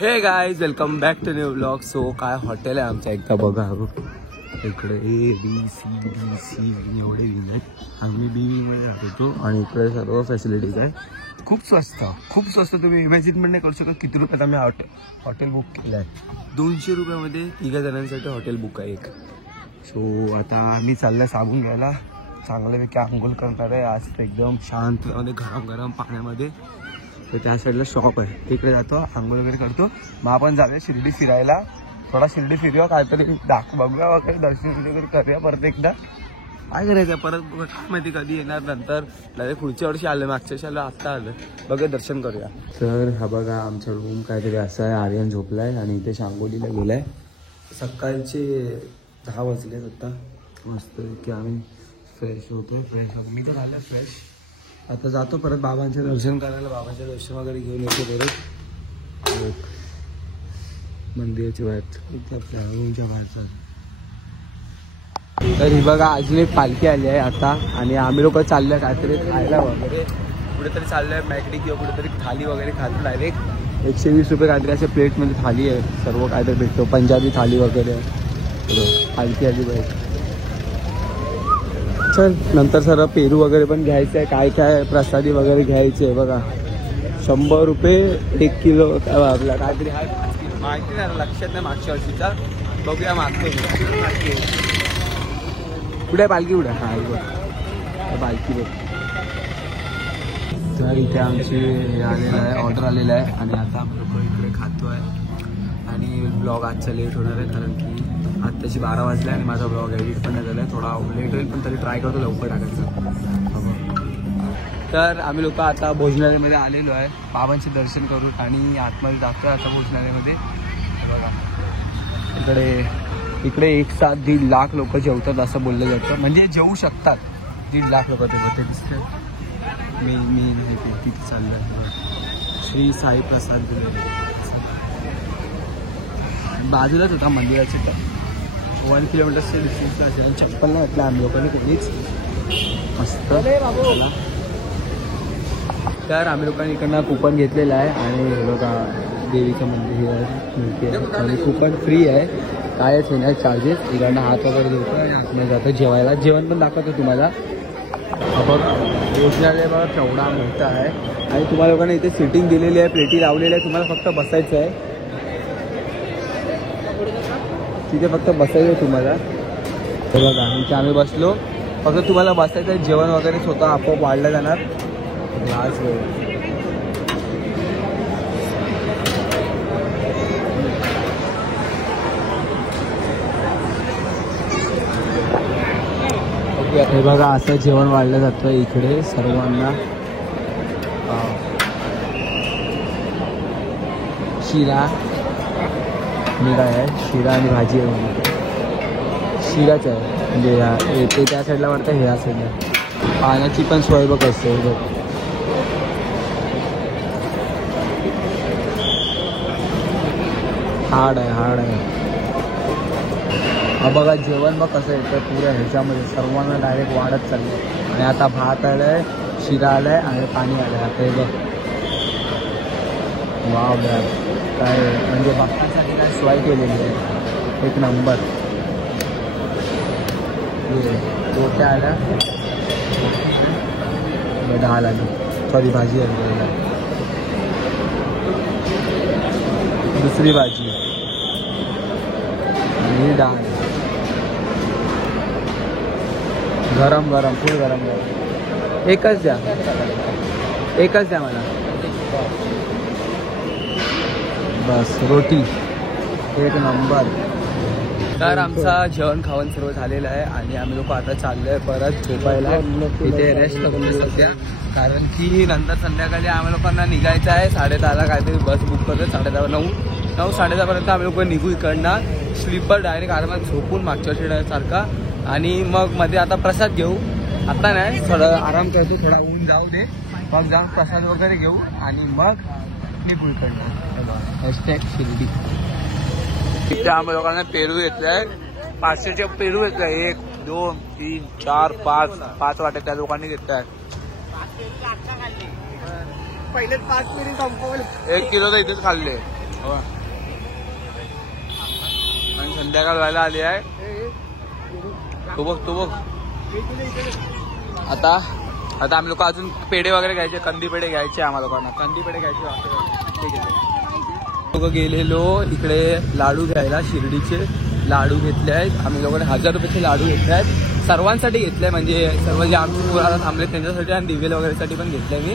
हे guys welcome back to new blog. So काय hotel आहे आमच्या एकदा बघा. इकडे A, B, C, D, C एवढे विंग आहेत. आम्ही B-मध्ये राहतो आणि इकडे सर्व फॅसिलिटीज आहे. खूप स्वस्त. तुम्ही इमॅजिन पण नाही करू शकत किती रुपयात आम्ही हॉटेल बुक केलं आहे. 200 रुपयामध्ये 3 जणांसाठी हॉटेल बुक आहे एक. सो आता आम्ही चाललं साबून घ्यायला. चांगल्यापैकी आंघोळ करणार आहे आज तर एकदम शांतमध्ये गरम पाण्यामध्ये. तर त्या साईडला शॉप आहे तिकडे जातो आंघोळ वगैरे करतो. मग आपण जाऊया शिर्डी फिरायला. थोडा शिर्डी फिरूया काहीतरी बघूया वगैरे दर्शन वगैरे करूया परत एकदा. काय करायचं परत काय माहिती कधी येणार नंतर. डायरेक्ट पुढच्या वर्षी आलं मागच्या वर्षी आलं आत्ता आलं बघा दर्शन करूया. तर हा बघा आमचा रूम काहीतरी असं आहे. आर्यन झोपलाय आणि इथे शांगोलीला गेलाय. सकाळचे 10 वाजलेत आता. मस्त की आम्ही फ्रेश होतोय. मी तर झालं फ्रेश. आता जातो परत बाबांचे दर्शन करायला. बाबांचे दर्शन वगैरे घेऊन येतो परत मंदिराच्या बाहेर आपल्या रूमच्या बाहेरचा. तर ही बघा अजून एक पालखी आली आहे आता आणि आम्ही लोक चाललोय काहीतरी खायला वगैरे. कुठेतरी चाललोय मॅकडी किंवा कुठेतरी थाली वगैरे खातो. डायरेक्ट 120 रुपये काहीतरी अशा प्लेटमध्ये थाली आहे. सर्व काहीतरी भेटतो पंजाबी थाली वगैरे. पालखी आली बाहेर. चल नंतर सर्व पेरू वगैरे पण घ्यायचं आहे. काय प्रसादी वगैरे घ्यायची आहे बघा. 100 रुपये 1 किलो आपला काहीतरी हा माहिती नाही लक्षात नाही मागच्या वर्षीचा. बघूया मागतो कुठे पालखी कुठे. हा पालखी बघ. तर इथे आमची हे आलेलं आहे ऑर्डर आलेलं आहे आणि आता आम्ही लोक इकडे खातो आहे. आणि ब्लॉग आजचा लेट होणार आहे कारण की आत्ताची 12 वाजले आणि माझा ब्लॉग एडिट पण नाही झाला आहे. थोडा लेट होईल पण तरी ट्राय करतो लवकर टाकायचं. तर आम्ही लोक आता भोजनालयामध्ये आलेलो आहे. बाबांचे दर्शन करू आणि आतमध्ये जातो आता भोजनालयामध्ये. इकडे 1 साथ 1.5 लाख लोक जेवतात असं बोललं जातं. म्हणजे जेवू शकतात 1.5 लाख लोक. ते दिसतं मी तिथे चाललं आहे. श्री साई प्रसाद दिले बाजूलाच होता मंदिराचे. तर 1 किलोमीटरचे डिस्टन्सला असेल. चप्पल नाही घातलं आम्ही लोकांनी कुठलीच. मस्त. तर आम्ही लोकांनी इकडनं कूपन घेतलेलं आहे आणि बघा देवीचं मंदिर मिळते आणि कूपन फ्री आहे. कायच नाही चार्जेस. इकडनं हात वगैरे धुतो आणि आतमध्ये जातो जेवायला. जेवण पण दाखवतो तुम्हाला. बघ भोजनालय बघा केवढा मोठा आहे आणि तुम्हाला लोकांना इथे सिटिंग दिलेली आहे. प्लेटी लावलेली आहे. तुम्हाला फक्त बसायचं आहे तिथे. फक्त बसायचं आहे तुम्हाला. तर बघा इथे आम्ही बसलो. फक्त तुम्हाला बसायचं आहे. जेवण वगैरे स्वतः आपोआप वाढलं जाणार. ग्लास हे बघा असं जेवण वाढलं जातं इकडे सर्वांना. शिरा निरा आहे. शिरा आणि भाजी आहे. शिराच आहे म्हणजे ते त्या साईडला वाटतं ह्या साईडला. पाण्याची पण सोय बघ असते. बघ हार्ड आहे. हा बघा जेवण बघ कसं येतं पुऱ्या ह्याच्यामध्ये. सर्वांना डायरेक्ट वाढत चाललं. आणि आता भात आलाय, शिरा आलाय आणि पाणी आलंय. आता हे बघ वाव यार काय म्हणजे भक्तांसाठी काय सोय केलेली आहे. एक नंबर. रोट्या आल्या 10 आली. सॉरी भाजी आली. दुसरी भाजी आणि डाळ. गरम फुल गरम. एकच द्या मला बस. रोटी एक नंबर. तर आमचा जेवण खावण सर्व झालेलं आहे आणि आम्ही लोक आता चाललो आहे परत झोपायला. इथे रेस्ट करून सध्या कारण की नंतर संध्याकाळी आम्ही लोकांना निघायचं आहे. 10:30ला काहीतरी बस बुक करतो. 9:30 10:30पर्यंत आम्ही लोक निघू इकडनं. स्लीपर डायरेक्ट आरामात झोपून मागच्या सारखा. आणि मग मध्ये आता प्रसाद घेऊ. आता नाही थोडं आराम करतो. थोडा ऊन जाऊ दे मग जाऊन प्रसाद वगैरे घेऊ आणि मग निघू इकडनं. शिर्डी. इथे आम्ही लोकांना पेरू घेतलाय. 500चे पेरू घेतलाय. 1 2 3 4 5 वाटे त्या लोकांनी घेतलाय. पहिले 5 पेरू संपवले. 1 किलो तर इथेच खाल्ले. आणि संध्याकाळ व्हायला आली आहे. तो बघ आता आम्ही लोक अजून पेढे वगैरे घ्यायचे, कंदी पेढे घ्यायचे आम्हाला लोकांना. कंदी पेढे घ्यायचे लोक गेलेलो इकडे लाडू घ्यायला. शिर्डीचे लाडू घेतले आहेत आम्ही लोकांनी. 1000 रुपयाचे लाडू घेतले आहेत. सर्वांसाठी घेतले, म्हणजे सर्व जे आम्ही पुराला थांबले त्यांच्यासाठी आणि दिवेल वगैरेसाठी पण घेतले मी.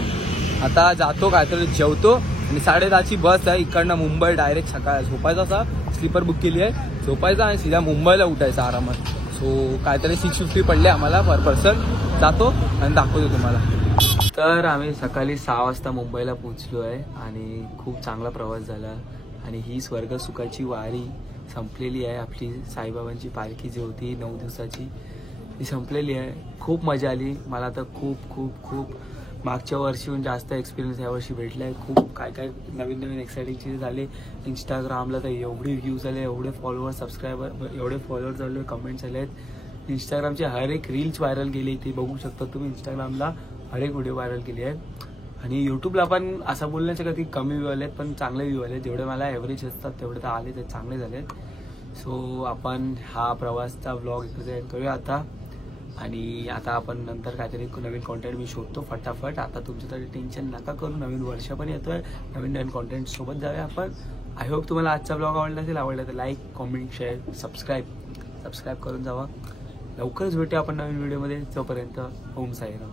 आता जातो काहीतरी जेवतो आणि 10:30ची बस आहे इकडनं मुंबई डायरेक्ट. सकाळ झोपायचा असा स्लीपर बुक केली आहे, झोपायचा आणि सीधा मुंबईला उठायचं आरामात. सो काहीतरी 650 पडले आम्हाला पर पर्सन. जातो आणि दाखवतो तुम्हाला. तर आम्ही सकाळी 6 वाजता मुंबईला पोहोचलो आहे आणि खूप चांगला प्रवास झाला. आणि ही स्वर्ग सुखाची वारी संपलेली आहे. आपली साईबाबांची पालखी जी होती 9 दिवसाची ती संपलेली आहे. खूप मजा आली मला तर. खूप मागच्या वर्षीहून जास्त एक्सपिरियन्स यावर्षी भेटला आहे. खूप काय नवीन एक्साइटिंग चीज झाले. इंस्टाग्रामला तर एवढे व्ह्यूज आले, एवढे फॉलोअर सबस्क्रायबर, एवढे फॉलोअर्स झाले, कमेंट्स आले आहेत. इंस्टाग्रामचे हर एक रील्स व्हायरल केली. ते बघू शकता तुम्ही. इंस्टाग्रामला हर एक व्हिडिओ व्हायरल केली आहे. आणि यूट्यूबला पण असं बोलण्याचं कधी कमी व्ह्यू आलेत पण चांगले व्ह्यू आले. जेवढे मला ॲव्हरेज असतात तेवढे तर आले, ते चांगले झालेत. सो आपण हा प्रवासचा व्लॉग इकडे करूया आता. आणि आता आपण नंतर काहीतरी नवीन कॉन्टेंट मी शोधतो फटाफट. आता तुमच्यासाठी टेन्शन नका करू, नवीन वर्ष पण येतोय, नवीन कॉन्टेंट सोबत जाऊया आपण. आय होप तुम्हाला आजचा ब्लॉग आवडला असेल. आवडला तर लाईक, कॉमेंट, शेअर, सबस्क्राईब करून जावा. लवकरच भेटूया आपण नवीन व्हिडिओमध्ये. तोपर्यंत ओम साईराम.